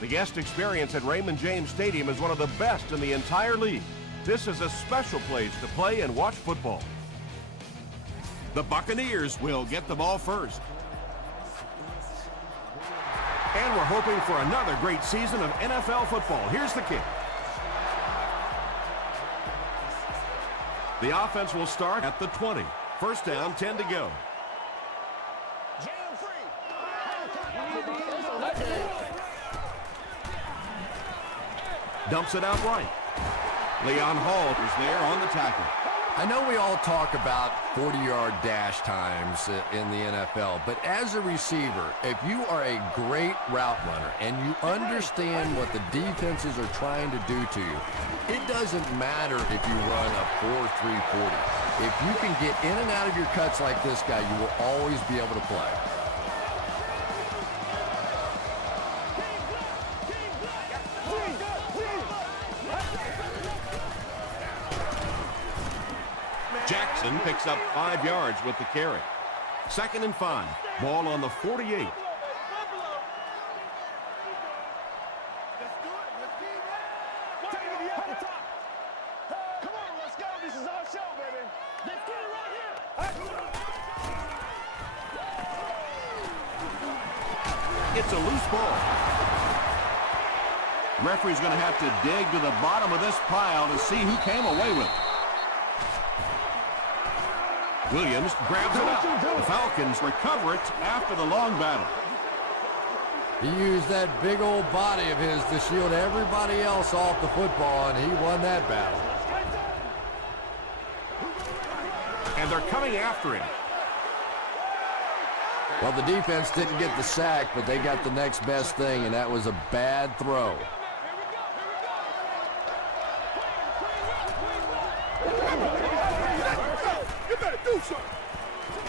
The guest experience at Raymond James Stadium is one of the best in the entire league. This is a special place to play and watch football. The Buccaneers will get the ball first. And we're hoping for another great season of NFL football. Here's the kick. The offense will start at the 20. First down, 10 to go. Dumps it out right. Leon Hall is there on the tackle. I know we all talk about 40-yard dash times in the NFL, but as a receiver, if you are a great route runner and you understand what the defenses are trying to do to you, it doesn't matter if you run a 4.340. If you can get in and out of your cuts like this guy, you will always be able to play. Jackson picks up 5 yards with the carry. 2nd and 5. Ball on the 48. It's a loose ball. Referee's going to have to dig to the bottom of this pile to see who came away with it. Williams grabs it up. The Falcons recover it after the long battle. He used that big old body of his to shield everybody else off the football, and he won that battle. And they're coming after him. Well, the defense didn't get the sack, but they got the next best thing, and that was a bad throw.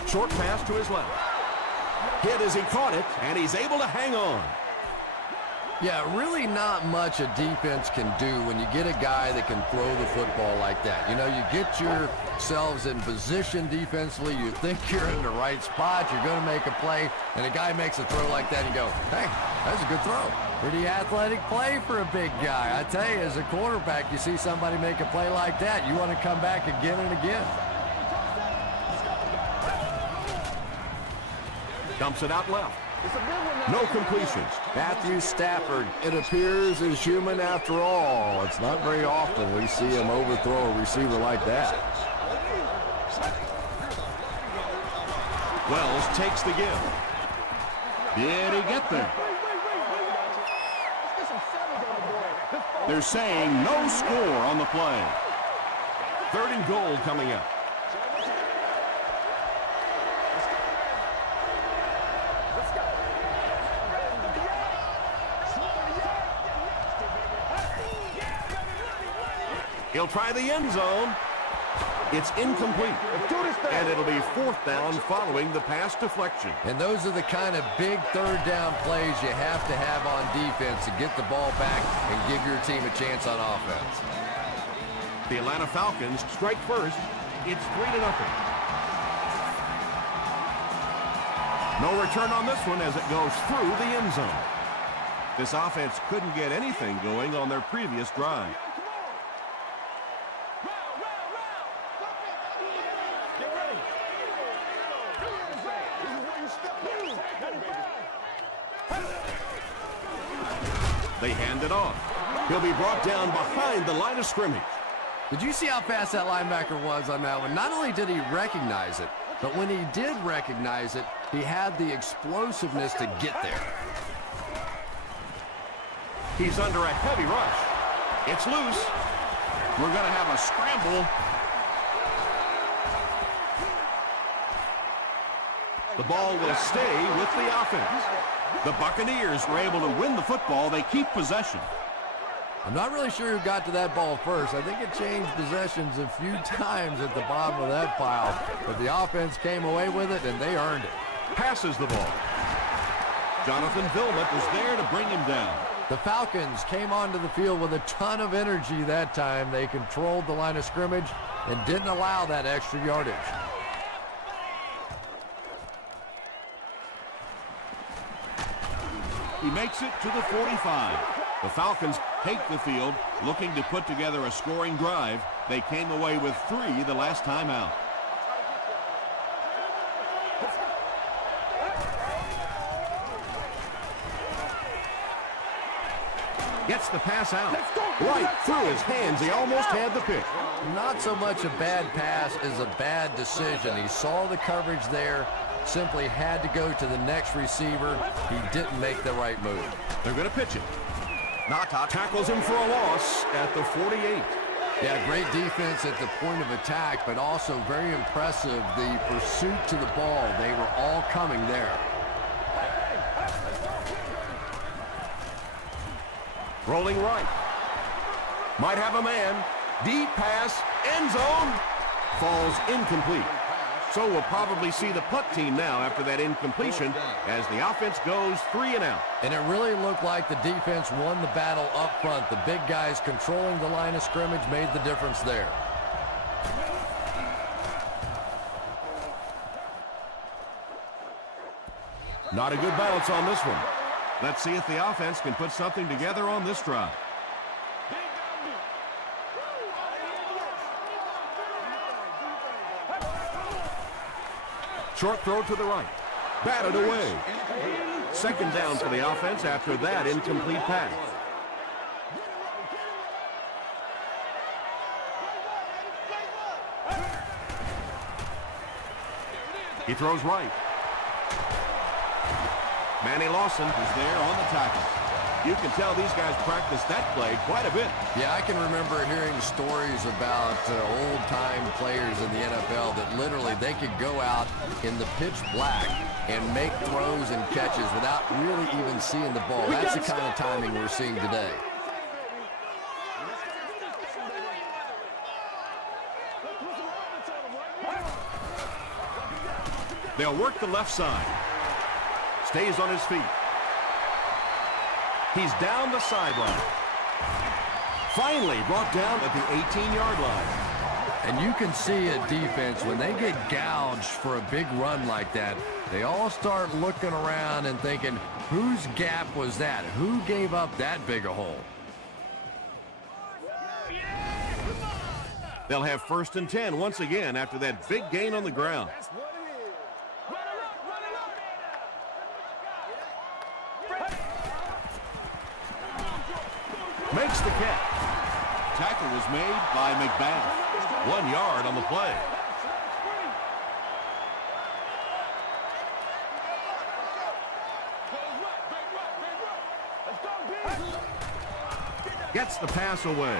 Short pass to his left. Hit as he caught it, and he's able to hang on. Yeah, really not much a defense can do when you get a guy that can throw the football like that. You know, you get yourselves in position defensively, you think you're in the right spot, you're going to make a play, and a guy makes a throw like that, and you go, hey, that's a good throw. Pretty athletic play for a big guy. I tell you, as a quarterback, you see somebody make a play like that, you want to come back again and again. Dumps it out left. No completions. Matthew Stafford, it appears, is human after all. It's not very often we see him overthrow a receiver like that. Wells takes the give. Did he get there? They're saying no score on the play. 3rd and goal coming up. He'll try the end zone. It's incomplete. And it'll be 4th down following the pass deflection. And those are the kind of big 3rd down plays you have to have on defense to get the ball back and give your team a chance on offense. The Atlanta Falcons strike first. It's 3-0. No return on this one as it goes through the end zone. This offense couldn't get anything going on their previous drive. They hand it off. He'll be brought down behind the line of scrimmage. Did you see how fast that linebacker was on that one? Not only did he recognize it, but when he did recognize it, he had the explosiveness to get there. He's under a heavy rush. It's loose. We're going to have a scramble. The ball will stay with the offense. The Buccaneers were able to win the football. They keep possession. I'm not really sure who got to that ball first. I think it changed possessions a few times at the bottom of that pile. But the offense came away with it, and they earned it. Passes the ball. Jonathan Vilmet was there to bring him down. The Falcons came onto the field with a ton of energy that time. They controlled the line of scrimmage and didn't allow that extra yardage. He makes it to the 45. The Falcons take the field, looking to put together a scoring drive. They came away with 3 the last time out. Gets the pass out. Right through his hands. He almost had the pick. Not so much a bad pass as a bad decision. He saw the coverage there, simply had to go to the next receiver. He didn't make the right move. They're going to pitch it. Nata tackles him for a loss at the 48. Yeah, great defense at the point of attack, but also very impressive the pursuit to the ball. They were all coming there. Rolling right. Might have a man. Deep pass. End zone. Falls incomplete. So we'll probably see the punt team now after that incompletion as the offense goes 3 and out. And it really looked like the defense won the battle up front. The big guys controlling the line of scrimmage made the difference there. Not a good bounce on this one. Let's see if the offense can put something together on this drive. Short throw to the right. Batted away. Second down for the offense after that incomplete pass. He throws right. Manny Lawson is there on the tackle. You can tell these guys practice that play quite a bit. Yeah, I can remember hearing stories about old-time players in the NFL that literally they could go out in the pitch black and make throws and catches without really even seeing the ball. That's the kind of timing we're seeing today. They'll work the left side. Stays on his feet. He's down the sideline. Finally brought down at the 18-yard line. And you can see a defense, when they get gouged for a big run like that, they all start looking around and thinking, whose gap was that? Who gave up that big a hole? They'll have 1st and 10 once again after that big gain on the ground. Makes the catch. Tackle was made by McBath. 1 yard on the play. Gets the pass away.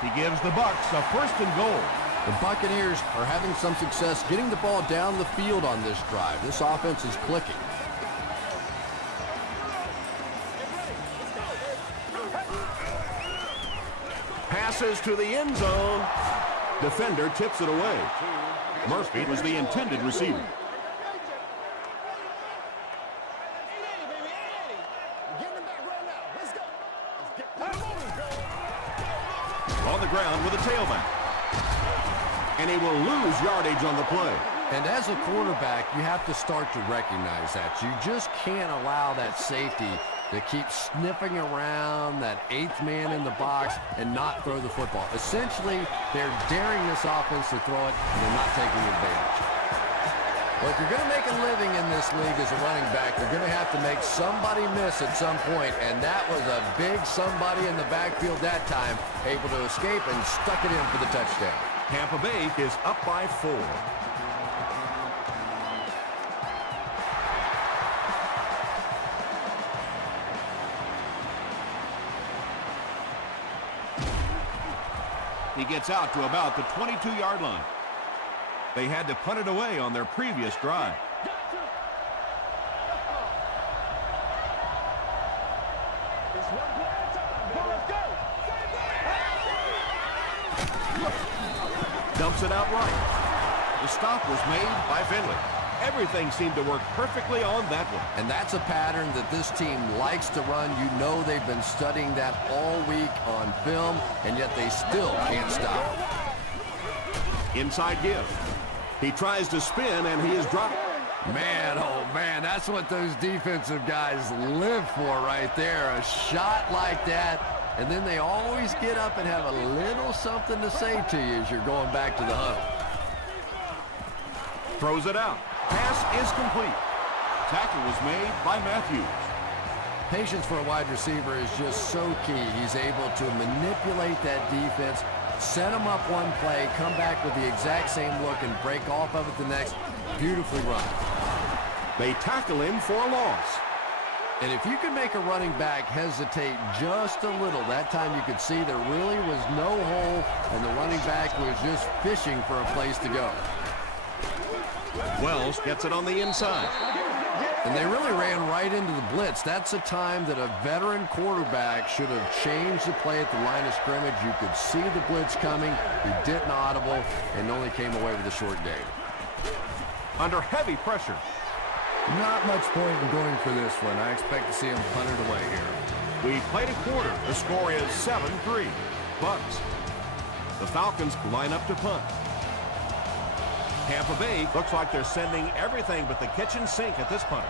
He gives the Bucs a 1st and goal. The Buccaneers are having some success getting the ball down the field on this drive. This offense is clicking. Passes to the end zone. Defender tips it away. Murphy was the intended receiver. On the ground with a tailback. And he will lose yardage on the play. And as a quarterback, you have to start to recognize that. You just can't allow that safety to keep sniffing around that 8th man in the box and not throw the football. Essentially, they're daring this offense to throw it, and they're not taking advantage. Well, if you're going to make a living in this league as a running back, you're going to have to make somebody miss at some point, and that was a big somebody in the backfield that time, able to escape and stuck it in for the touchdown. Tampa Bay is up by 4. He gets out to about the 22-yard line. They had to punt it away on their previous drive. Dumps it out right. The stop was made by Finley. Everything seemed to work perfectly on that one. And that's a pattern that this team likes to run. You know they've been studying that all week on film, and yet they still can't stop. Inside give. He tries to spin, and he is dropped. Man, oh man, that's what those defensive guys live for right there. A shot like that, and then they always get up and have a little something to say to you as you're going back to the huddle. Throws it out. Pass is complete. Tackle was made by Matthews. Patience for a wide receiver is just so key. He's able to manipulate that defense, set them up one play, come back with the exact same look, and break off of it the next. Beautifully run. They tackle him for a loss. And if you can make a running back hesitate just a little, that time you could see there really was no hole, and the running back was just fishing for a place to go. Wells gets it on the inside. And they really ran right into the blitz. That's a time that a veteran quarterback should have changed the play at the line of scrimmage. You could see the blitz coming. He didn't audible and only came away with a short gain. Under heavy pressure. Not much point in going for this one. I expect to see him punt it away here. We played a quarter. The score is 7-3. Bucks. The Falcons line up to punt. Tampa Bay looks like they're sending everything but the kitchen sink at this punter.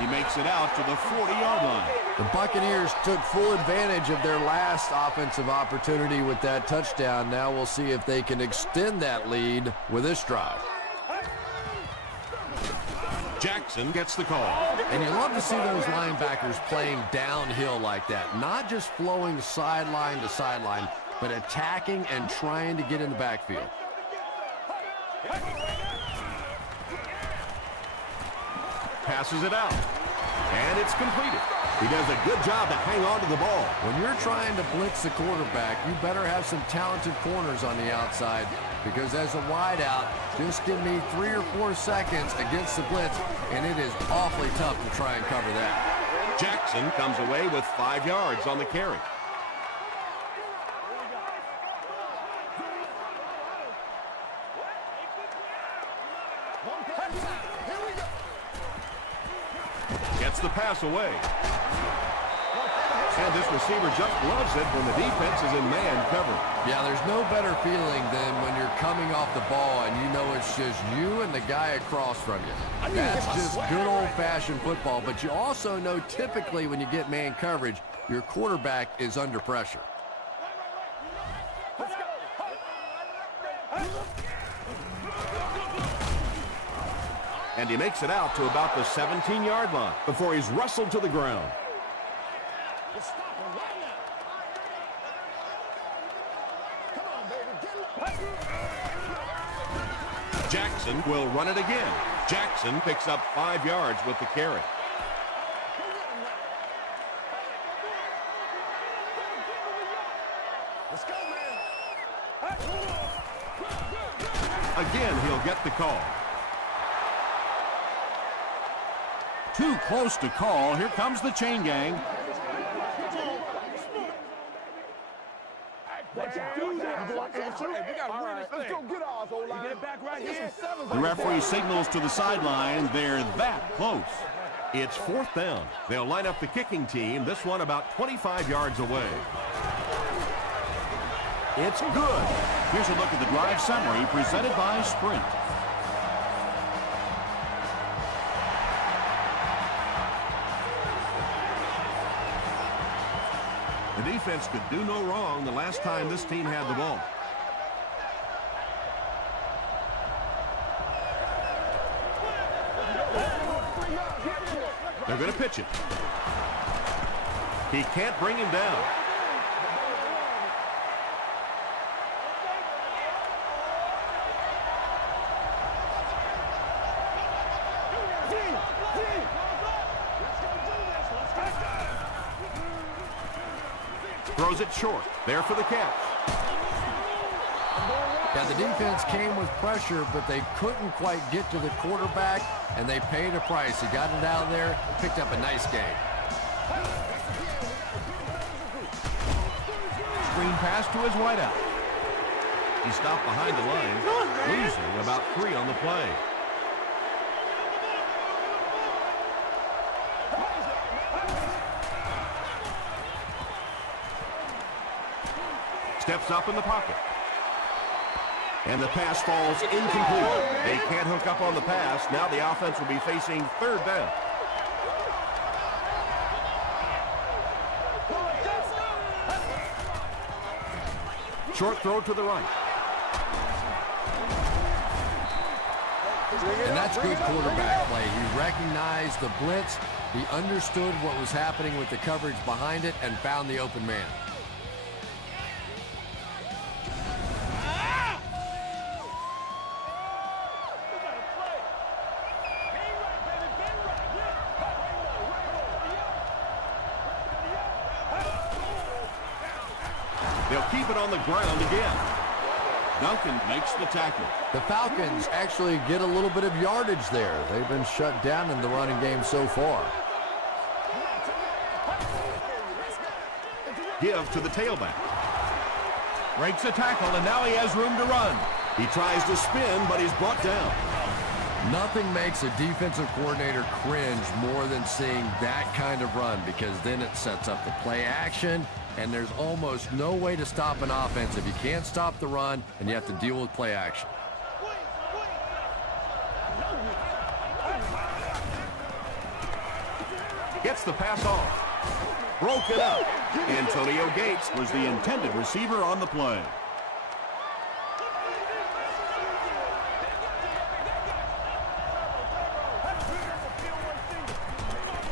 He makes it out to the 40-yard line. The Buccaneers took full advantage of their last offensive opportunity with that touchdown. Now we'll see if they can extend that lead with this drive. Jackson gets the call. And you love to see those linebackers playing downhill like that. Not just flowing sideline to sideline, but attacking and trying to get in the backfield. Passes it out. And it's completed. He does a good job to hang on to the ball. When you're trying to blitz the quarterback, you better have some talented corners on the outside, because as a wideout, just give me 3 or 4 seconds against the blitz, and it is awfully tough to try and cover that. Jackson comes away with 5 yards on the carry. Gets the pass away. And this receiver just loves it when the defense is in man cover. Yeah, there's no better feeling than when you're coming off the ball and you know it's just you and the guy across from you. That's just good old-fashioned football, but you also know typically when you get man coverage, your quarterback is under pressure. And he makes it out to about the 17-yard line before he's wrestled to the ground. Jackson will run it again. Jackson picks up 5 yards with the carry. Again, he'll get the call. Too close to call. Here comes the chain gang. The referee signals to the sideline. They're that close. It's 4th down. They'll line up the kicking team, this one about 25 yards away. It's good. Here's a look at the drive summary presented by Sprint. The defense could do no wrong the last time this team had the ball. They're going to pitch it. He can't bring him down. Throws it short. There for the catch. Yeah, the defense came with pressure, but they couldn't quite get to the quarterback, and they paid a price. He got it out of there, picked up a nice gain. Screen pass to his wideout. He stopped behind the line, losing about 3 on the play. Steps up in the pocket. And the pass falls incomplete. They can't hook up on the pass. Now the offense will be facing third down. Short throw to the right. And that's good quarterback play. He recognized the blitz. He understood what was happening with the coverage behind it and found the open man. They'll keep it on the ground again. Duncan makes the tackle. The Falcons actually get a little bit of yardage there. They've been shut down in the running game so far. Give to the tailback. Breaks a tackle, and now he has room to run. He tries to spin, but he's brought down. Nothing makes a defensive coordinator cringe more than seeing that kind of run, because then it sets up the play action, and there's almost no way to stop an offense if you can't stop the run and you have to deal with play action. Gets the pass off. Broken up. Antonio Gates was the intended receiver on the play.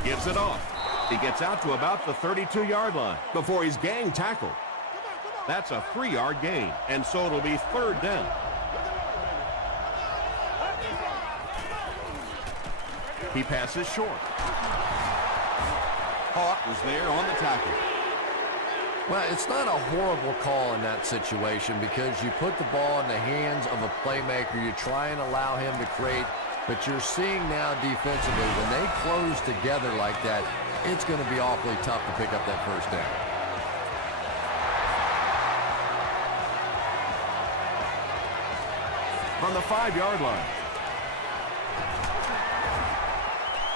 Gives it off. He gets out to about the 32-yard line before he's gang tackled. That's a 3-yard gain, and so it'll be third down. He passes short. Hawk was there on the tackle. Well, it's not a horrible call in that situation because you put the ball in the hands of a playmaker. You try and allow him to create, but you're seeing now defensively, when they close together like that, it's going to be awfully tough to pick up that first down. From the 5-yard line.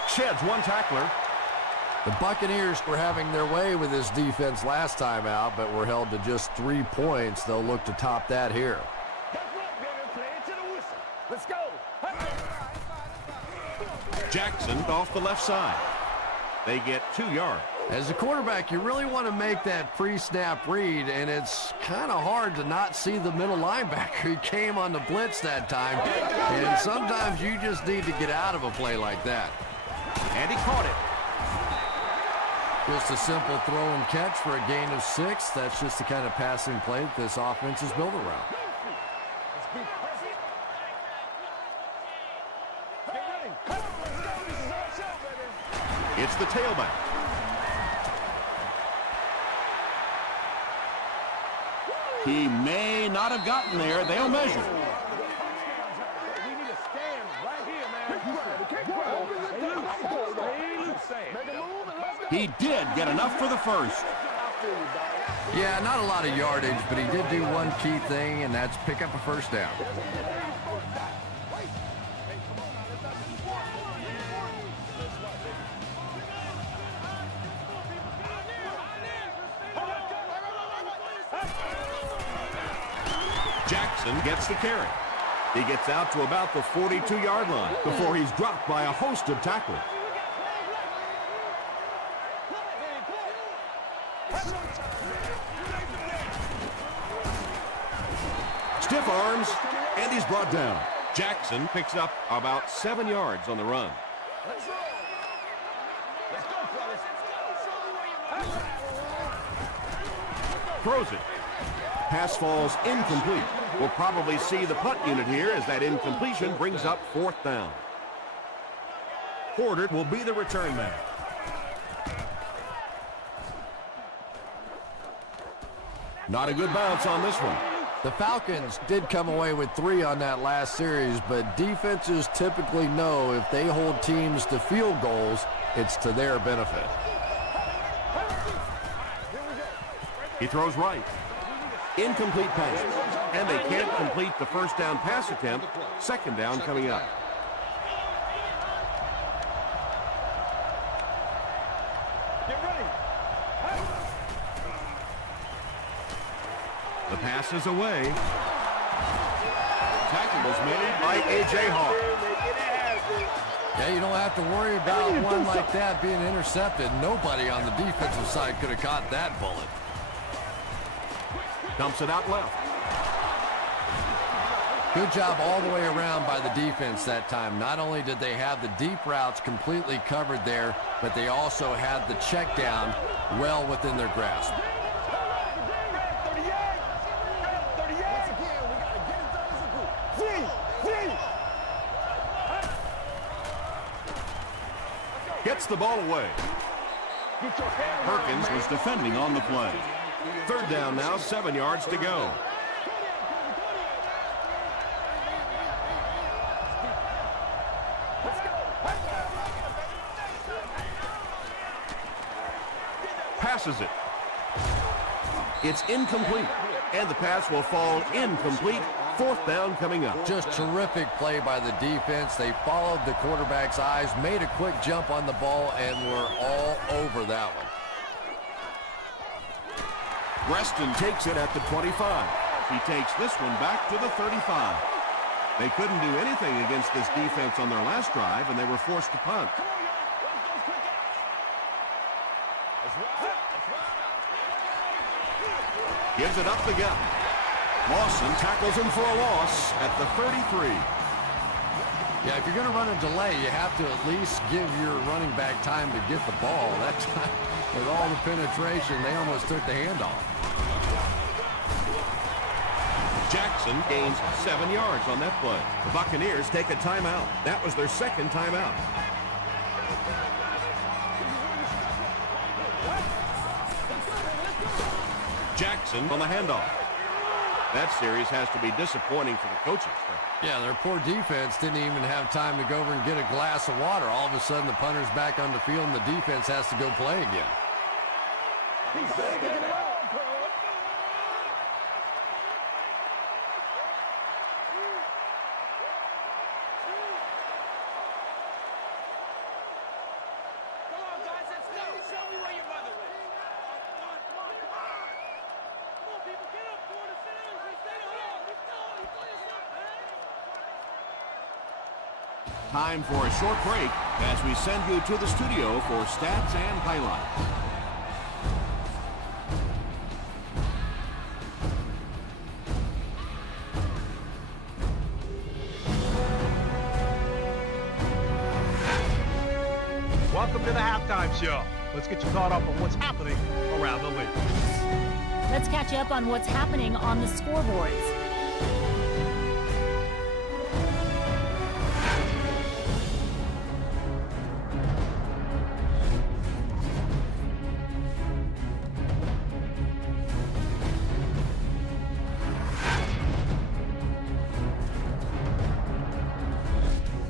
Sheds one tackler. The Buccaneers were having their way with this defense last time out, but were held to just 3 points. They'll look to top that here. Let's go. Jackson off the left side. They get 2 yards. As a quarterback, you really want to make that pre-snap read, and it's kind of hard to not see the middle linebacker. He came on the blitz that time, and sometimes you just need to get out of a play like that. And he caught it. Just a simple throw and catch for a gain of 6. That's just the kind of passing play that this offense is built around. It's the tailback. He may not have gotten there. They'll measure. He did get enough for the first. Yeah, not a lot of yardage, but he did do one key thing, and that's pick up a first down. Jackson gets the carry. He gets out to about the 42-yard line before he's dropped by a host of tacklers. Stiff arms, and he's brought down. Jackson picks up about 7 yards on the run. Throws it. Pass falls incomplete. We'll probably see the punt unit here as that incompletion brings up 4th down. Porter will be the return man. Not a good bounce on this one. The Falcons did come away with 3 on that last series, but defenses typically know if they hold teams to field goals, it's to their benefit. He throws right. Incomplete pass. And they can't complete the first down pass attempt. 2nd down coming up. The pass is away. Tackle was made by A.J. Hawk. Yeah, you don't have to worry about one like that being intercepted. Nobody on the defensive side could have caught that bullet. Dumps it out left. Good job all the way around by the defense that time. Not only did they have the deep routes completely covered there, but they also had the check down well within their grasp. Gets the ball away. Perkins was defending on the play. Third down now, 7 yards to go. Passes it. It's incomplete, and the pass will fall incomplete. Fourth down coming up. Just terrific play by the defense. They followed the quarterback's eyes, made a quick jump on the ball, and were all over that one. Reston takes it at the 25. He takes this one back to the 35. They couldn't do anything against this defense on their last drive, and they were forced to punt. Gives it up the gut. Lawson tackles him for a loss at the 33. Yeah, if you're going to run a delay, you have to at least give your running back time to get the ball. That time, with all the penetration, they almost took the handoff. Jackson gains 7 yards on that play. The Buccaneers take a timeout. That was their second timeout. Jackson on the handoff. That series has to be disappointing for the coaching staff. Yeah, their poor defense didn't even have time to go over and get a glass of water. All of a sudden, the punter's back on the field, and the defense has to go play again. Time for a short break as we send you to the studio for stats and highlights. Welcome to the halftime show. Let's get you caught up on what's happening around the league. Let's catch you up on what's happening on the scoreboards.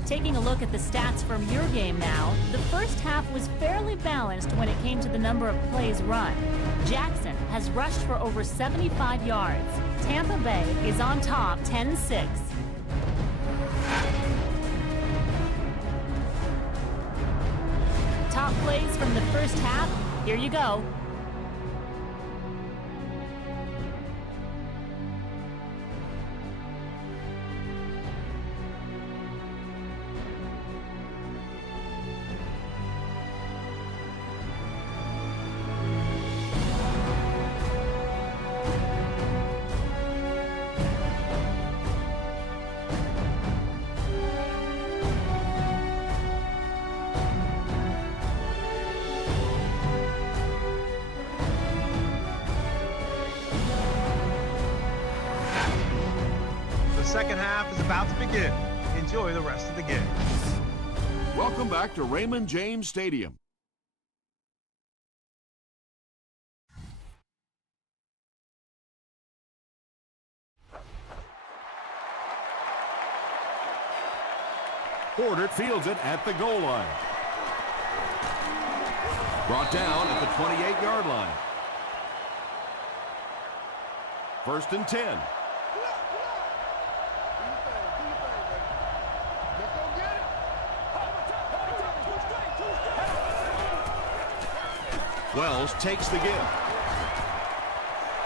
Taking a look at the stats from your game now, the first half was fairly balanced when it came to the number of plays run. Jackson has rushed for over 75 yards. Tampa Bay is on top 10-6. Top plays from the first half, here you go. Second half is about to begin. Enjoy the rest of the game. Welcome back to Raymond James Stadium. Porter fields it at the goal line. Brought down at the 28-yard line. 1st and 10. Wells takes the give.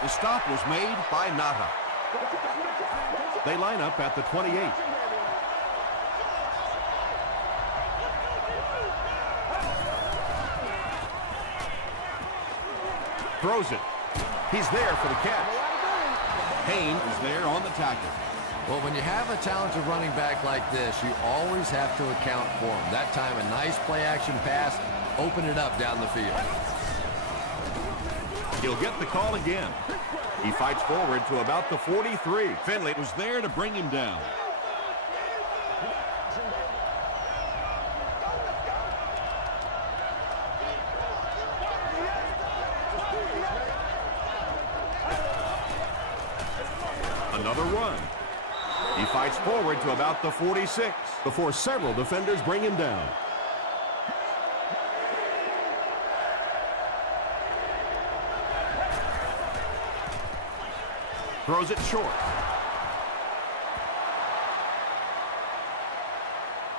The stop was made by Nata. They line up at the 28. Throws it. He's there for the catch. Haynes is there on the tackle. Well, when you have a talented running back like this, you always have to account for him. That time, a nice play-action pass, open it up down the field. He'll get the call again. He fights forward to about the 43. Finley was there to bring him down. Another run. He fights forward to about the 46 before several defenders bring him down. Throws it short.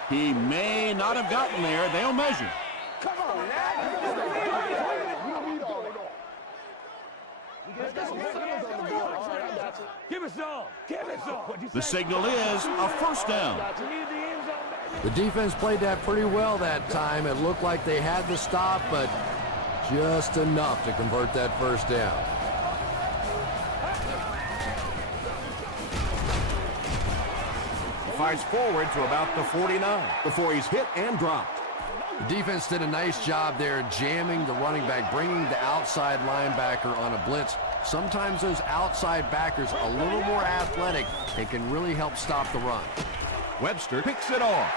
He may not have gotten there. They'll measure. Come on, now. Give us some. Give us some. The signal is a first down. The defense played that pretty well that time. It looked like they had the stop, but just enough to convert that first down. Fights forward to about the 49 before he's hit and dropped. The defense did a nice job there jamming the running back, bringing the outside linebacker on a blitz. Sometimes those outside backers a little more athletic and can really help stop the run. Webster picks it off.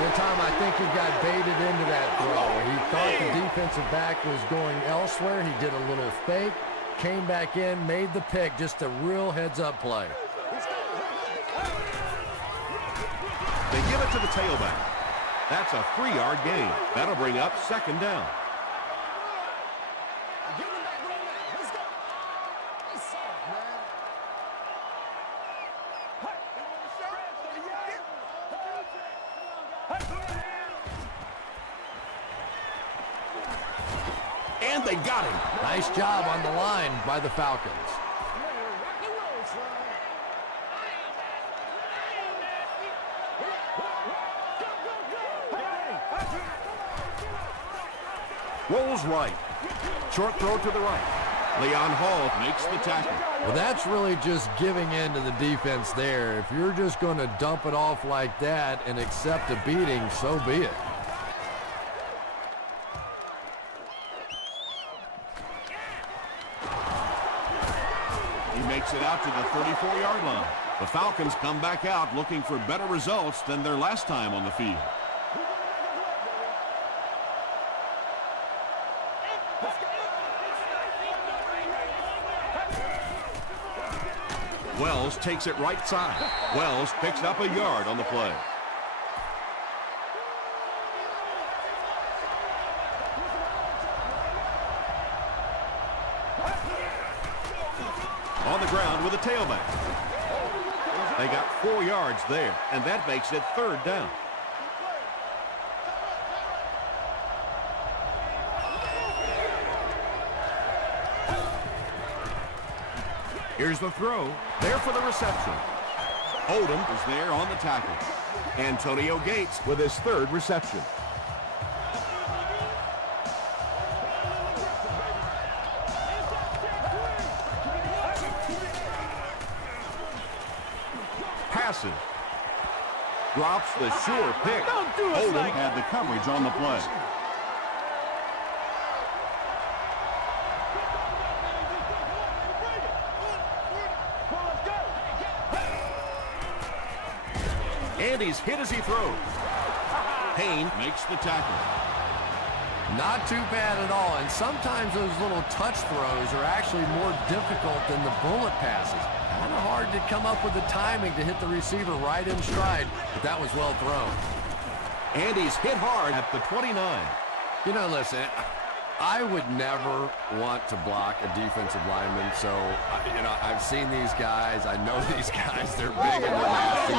Well, Tom, I think he got baited into that throw. He thought the defensive back was going elsewhere. He did a little fake, came back in, made the pick, just a real heads-up play. They give it to the tailback. That's a 3-yard gain. That'll bring up second down. And they got him. Nice job on the line by the Falcons. Rolls right. Short throw to the right. Leon Hall makes the tackle. Well, that's really just giving in to the defense there. If you're just going to dump it off like that and accept a beating, so be it. He makes it out to the 34-yard line. The Falcons come back out looking for better results than their last time on the field. Wells takes it right side. Wells picks up a yard on the play. On the ground with a tailback. They got 4 yards there, and that makes it third down. Here's the throw. There for the reception. Odom is there on the tackle. Antonio Gates with his third reception. Passes. Drops the sure pick. Odom had the coverage on the play. And he's hit as he throws. Payne makes the tackle. Not too bad at all, and sometimes those little touch throws are actually more difficult than the bullet passes. Kind of hard to come up with the timing to hit the receiver right in stride, but that was well thrown. And he's hit hard at the 29. You know, listen, I would never want to block a defensive lineman, so, I've seen these guys. I know these guys. They're big and they're nasty.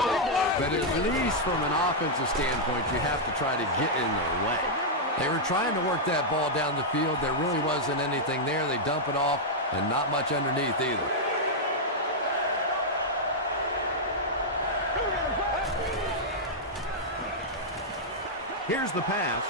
But at least from an offensive standpoint, you have to try to get in their way. They were trying to work that ball down the field. There really wasn't anything there. They dump it off, and not much underneath either. Here's the pass.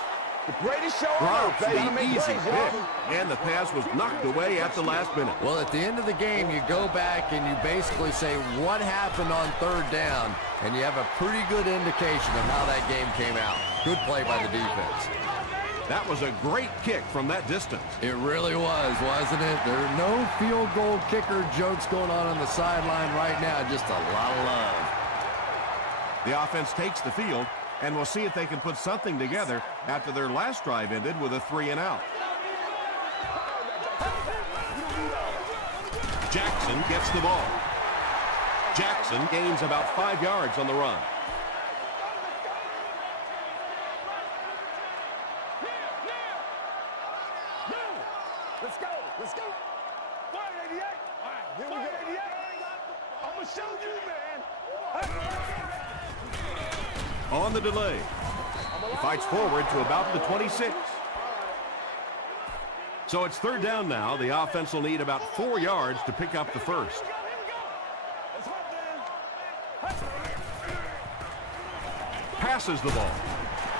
The greatest show on Drops earth. They gotta the make easy plays, pick, yo. and the pass was knocked away at the last minute. Well, at the end of the game, you go back and you basically say what happened on third down, and you have a pretty good indication of how that game came out. Good play by the defense. That was a great kick from that distance. It really was, wasn't it? There are no field goal kicker jokes going on the sideline right now. Just a lot of love. The offense takes the field, and we'll see if they can put something together after their last drive ended with a 3-and-out. Jackson gets the ball. Jackson gains about 5 yards on the run. Let's go. Let's go. Fire 88. All right, here we go. 88. I'm going to show you, man. On the delay. He fights forward to about the 26. So it's third down now. The offense will need about 4 yards to pick up the first. Passes the ball.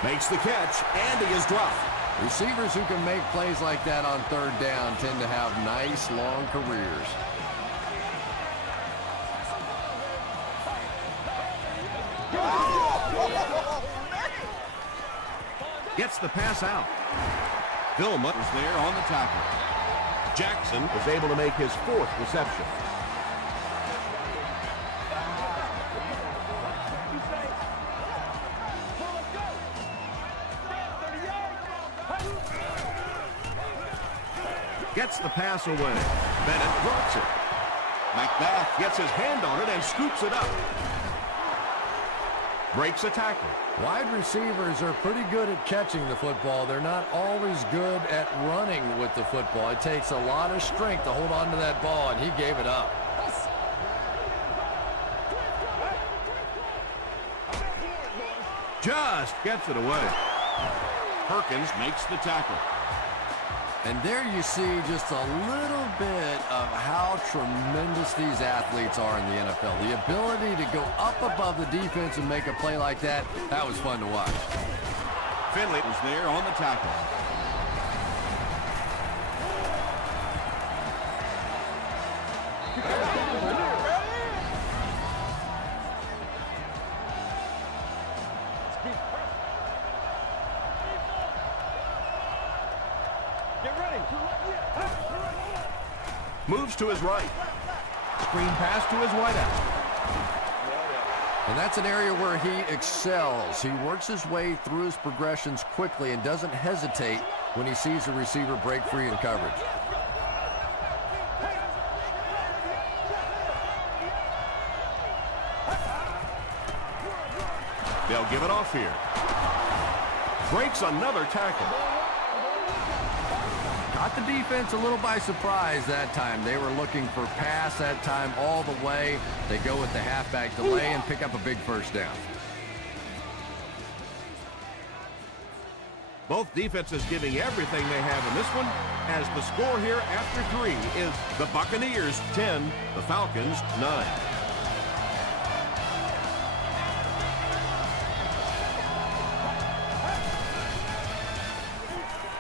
Makes the catch, and he is dropped. Receivers who can make plays like that on third down tend to have nice, long careers. Gets the pass out. Vilma is there on the tackle. Jackson was able to make his 4th reception. Gets the pass away. Bennett drops it. McBath gets his hand on it and scoops it up. Breaks a tackle. Wide receivers are pretty good at catching the football. They're not always good at running with the football. It takes a lot of strength to hold on to that ball, and he gave it up. Just gets it away. Perkins makes the tackle. And there you see just a little bit of how tremendous these athletes are in the NFL. The ability to go up above the defense and make a play like that, that was fun to watch. Finley was there on the tackle. Moves to his right. Screen pass to his wideout. And that's an area where he excels. He works his way through his progressions quickly and doesn't hesitate when he sees a receiver break free in coverage. They'll give it off here. Breaks another tackle. Caught the defense a little by surprise that time. They were looking for pass that time all the way. They go with the halfback delay and pick up a big first down. Both defenses giving everything they have in this one, as the score here after 3 is the Buccaneers 10, the Falcons 9.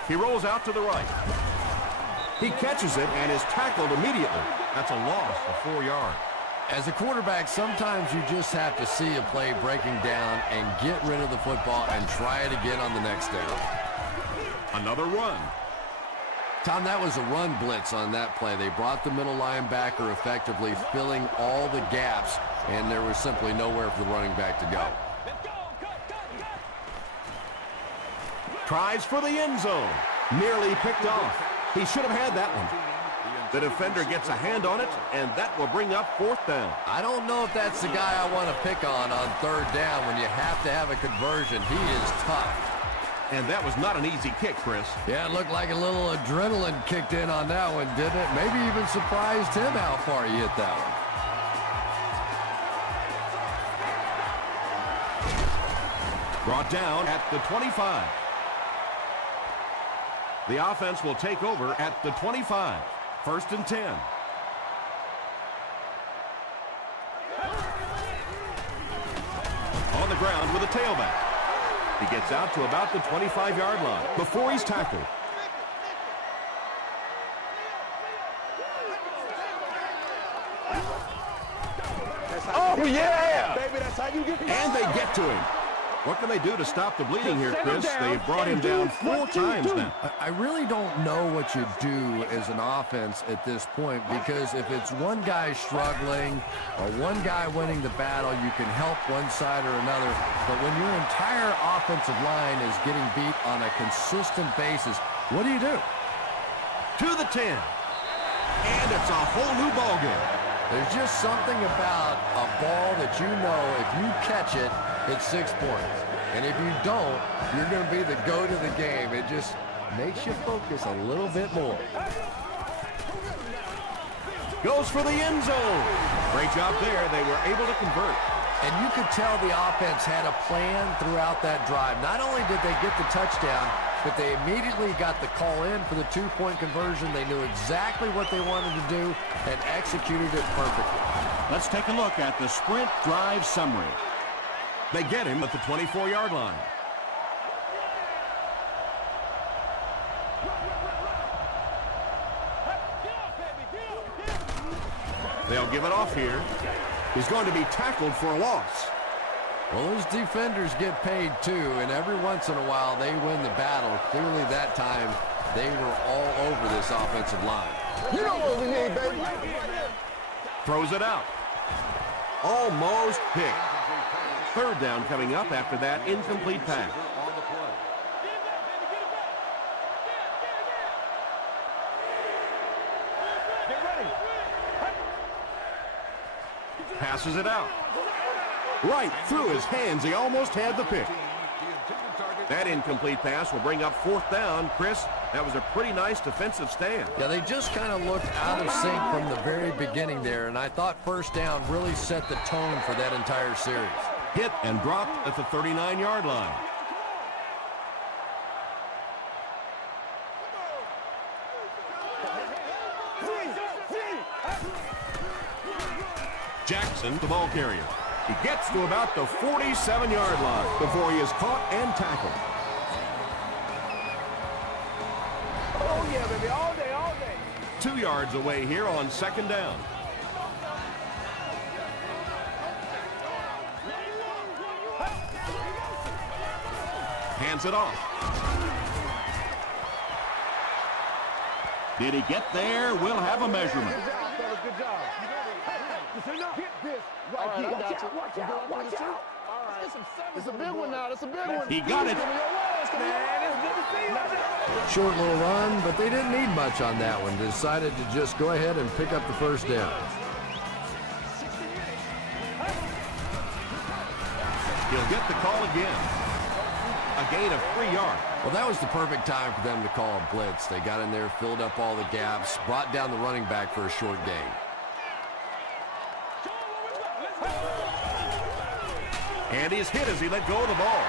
He rolls out to the right. He catches it and is tackled immediately. That's a loss of 4 yards. As a quarterback, sometimes you just have to see a play breaking down and get rid of the football and try it again on the next down. Another run. Tom, that was a run blitz on that play. They brought the middle linebacker effectively filling all the gaps, and there was simply nowhere for the running back to go. Tries for the end zone. Nearly picked off. He should have had that one. The defender gets a hand on it, and that will bring up 4th down. I don't know if that's the guy I want to pick on third down when you have to have a conversion. He is tough. And that was not an easy kick, Chris. Yeah, it looked like a little adrenaline kicked in on that one, didn't it? Maybe even surprised him how far he hit that one. Brought down at the 25. The offense will take over at the 25. 1st and 10. On the ground with a tailback. He gets out to about the 25-yard line before he's tackled. Oh, yeah! Baby, that's how you get And they get to him. What can they do to stop the bleeding here, Chris? They've brought him down 4 times now. I really don't know what you do as an offense at this point, because if it's one guy struggling or one guy winning the battle, you can help one side or another. But when your entire offensive line is getting beat on a consistent basis, what do you do? To the 10. And it's a whole new ballgame. There's just something about a ball that you know if you catch it, it's 6 points. And if you don't, you're going to be the goat of the game. It just makes you focus a little bit more. Goes for the end zone. Great job there. They were able to convert. And you could tell the offense had a plan throughout that drive. Not only did they get the touchdown, but they immediately got the call in for the 2-point conversion. They knew exactly what they wanted to do and executed it perfectly. Let's take a look at the sprint drive summary. They get him at the 24-yard line. They'll give it off here. He's going to be tackled for a loss. Well, those defenders get paid too, and every once in a while they win the battle. Clearly that time they were all over this offensive line. You know what we need, baby. Throws it out. Almost picked. 3rd down coming up after that incomplete pass. Passes it out. Right through his hands. He almost had the pick. That incomplete pass will bring up 4th down. Chris, that was a pretty nice defensive stand. Yeah, they just kind of looked out of sync from the very beginning there, and I thought 1st down really set the tone for that entire series. Hit and dropped at the 39-yard line. Jackson, the ball carrier. He gets to about the 47-yard line before he is caught and tackled. Oh, yeah, baby, all day, all day. 2 yards away here on 2nd down. Hands it off. Did he get there? We'll have a measurement. Good job, fellas, good job. Listen up. Get this right here. Watch out, watch out, watch out. All right. It's a big one now. It's a big one. He got it. Man, it's good to see you. Short little run, but they didn't need much on that one. Decided to just go ahead and pick up the 1st down. He'll get the call again. A gain of 3 yards. Well, that was the perfect time for them to call a blitz. They got in there, filled up all the gaps, brought down the running back for a short gain. And he's hit as he let go of the ball.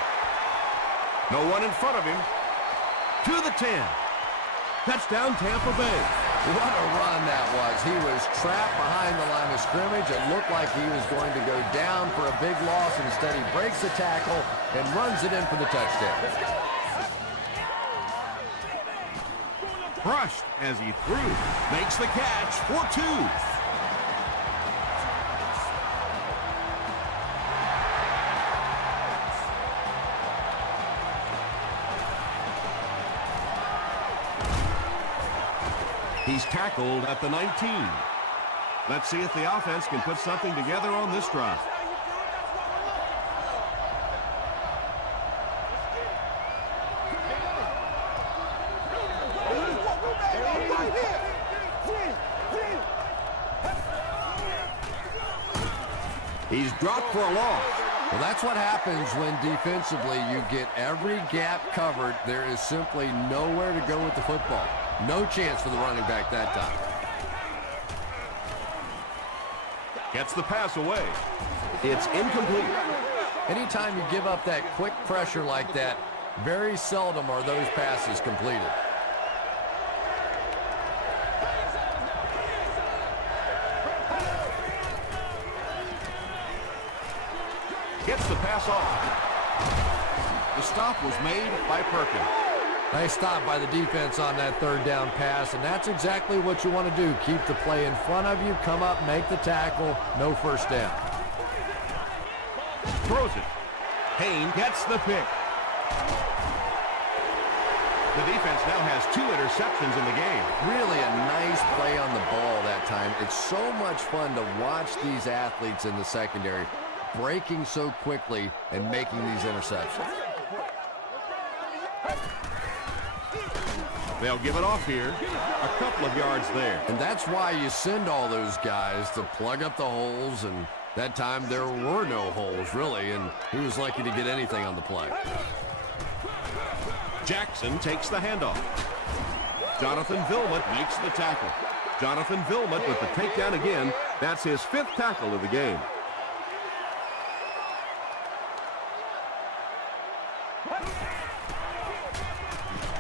No one in front of him. To the 10. Touchdown, Tampa Bay. What a run that was. He was trapped behind the line of scrimmage. It looked like he was going to go down for a big loss. Instead, he breaks the tackle and runs it in for the touchdown. Brushed as he threw. Makes the catch for 2. He's tackled at the 19. Let's see if the offense can put something together on this drive. He's dropped for a loss. Well, that's what happens when defensively you get every gap covered. There is simply nowhere to go with the football. No chance for the running back that time. Gets the pass away. It's incomplete. Anytime you give up that quick pressure like that, very seldom are those passes completed. Gets the pass off. The stop was made by Perkins. Nice stop by the defense on that third down pass, and that's exactly what you want to do. Keep the play in front of you, come up, make the tackle, no first down. Throws it. Payne gets the pick. The defense now has 2 interceptions in the game. Really a nice play on the ball that time. It's so much fun to watch these athletes in the secondary breaking so quickly and making these interceptions. They'll give it off here. A couple of yards there. And that's why you send all those guys to plug up the holes, and that time there were no holes, really, and he was lucky to get anything on the play. Jackson takes the handoff. Jonathan Vilmot makes the tackle. Jonathan Vilmot with the takedown again. That's his 5th tackle of the game.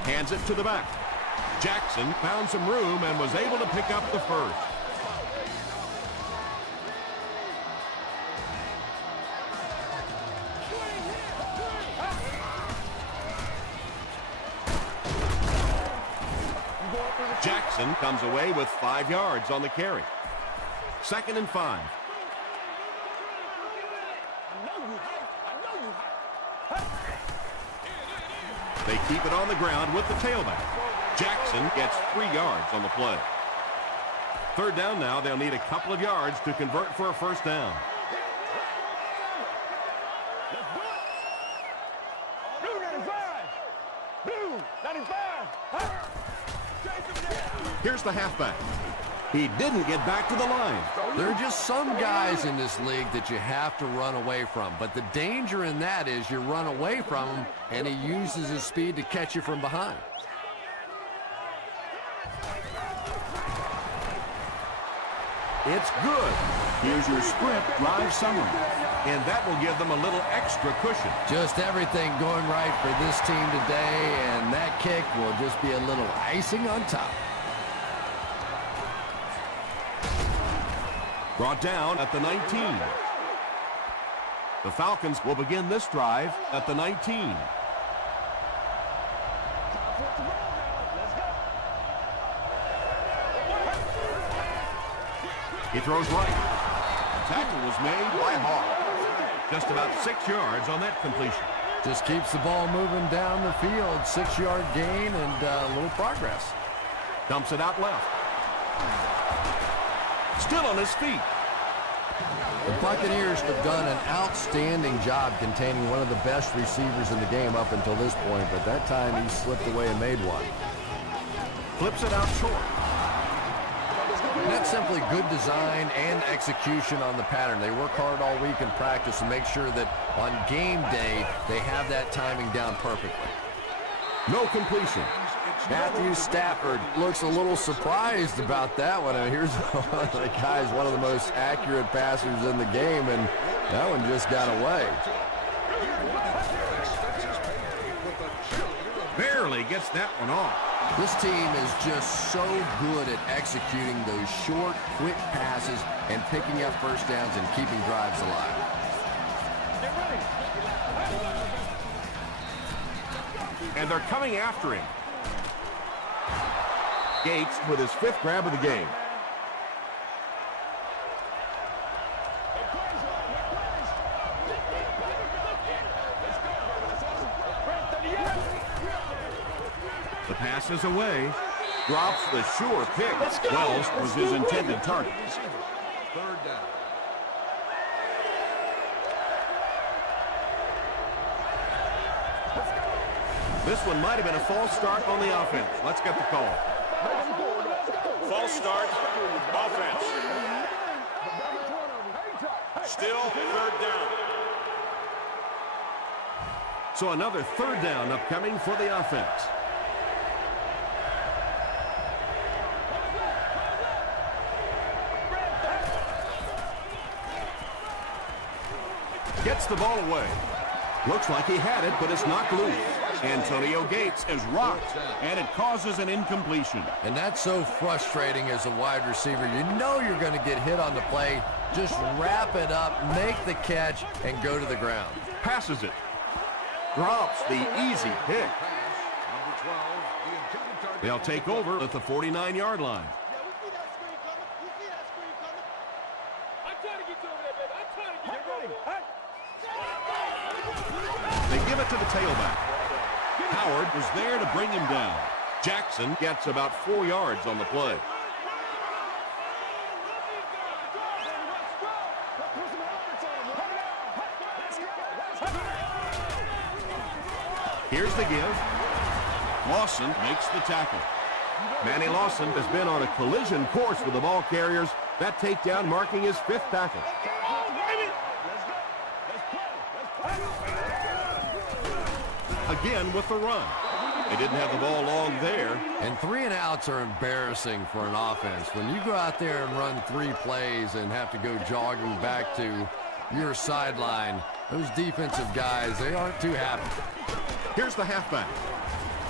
Hands it to the back. Jackson found some room and was able to pick up the first. Jackson comes away with 5 yards on the carry. 2nd and 5. They keep it on the ground with the tailback. Jackson gets 3 yards on the play. 3rd down now. They'll need a couple of yards to convert for a first down. Blue 95. Blue 95. Here's the halfback. He didn't get back to the line. There are just some guys in this league that you have to run away from. But the danger in that is you run away from him, and he uses his speed to catch you from behind. It's good. Here's your sprint drive summary. And that will give them a little extra cushion. Just everything going right for this team today, and that kick will just be a little icing on top. Brought down at the 19. The Falcons will begin this drive at the 19. He throws right. Tackle was made by Hall. Just about 6 yards on that completion. Just keeps the ball moving down the field. 6-yard gain and a little progress. Dumps it out left. Still on his feet. The Buccaneers have done an outstanding job containing one of the best receivers in the game up until this point, but that time he slipped away and made one. Flips it out short. And that's simply good design and execution on the pattern. They work hard all week in practice to make sure that on game day they have that timing down perfectly. No completion. Matthew Stafford looks a little surprised about that one. And here's one of the guys, one of the most accurate passers in the game, and that one just got away. Barely gets that one off. This team is just so good at executing those short, quick passes and picking up first downs and keeping drives alive. And they're coming after him. Gates with his 5th grab of the game. The pass is away. Drops the sure pick. Wells was his intended target. 3rd down. This one might have been a false start on the offense. Let's get the call. False start, offense. Still 3rd down. So another 3rd down upcoming for the offense. Gets the ball away. Looks like he had it, but it's knocked loose. Antonio Gates is rocked, and it causes an incompletion. And that's so frustrating as a wide receiver. You know you're going to get hit on the play. Just wrap it up, make the catch, and go to the ground. Passes it. Drops the easy pick. They'll take over at the 49-yard line. They give it to the tailback. Howard was there to bring him down. Jackson gets about 4 yards on the play. Here's the give. Lawson makes the tackle. Manny Lawson has been on a collision course with the ball carriers. That takedown marking his 5th tackle. Again with the run. They didn't have the ball long there. And 3 and outs are embarrassing for an offense. When you go out there and run 3 plays and have to go jogging back to your sideline, those defensive guys, they aren't too happy. Here's the halfback.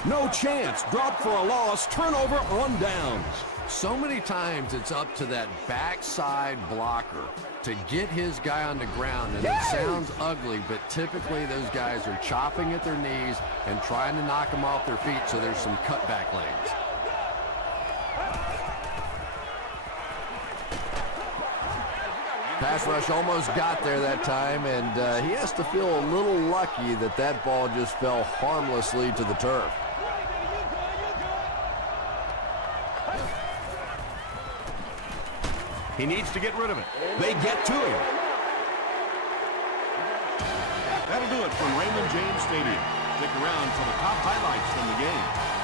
No chance. Dropped for a loss. Turnover on downs. So many times it's up to that backside blocker to get his guy on the ground, and it sounds ugly, but typically those guys are chopping at their knees and trying to knock them off their feet, so there's some cutback lanes. Pass rush almost got there that time, and he has to feel a little lucky that that ball just fell harmlessly to the turf. He needs to get rid of it. They get to him. That'll do it from Raymond James Stadium. Stick around for the top highlights from the game.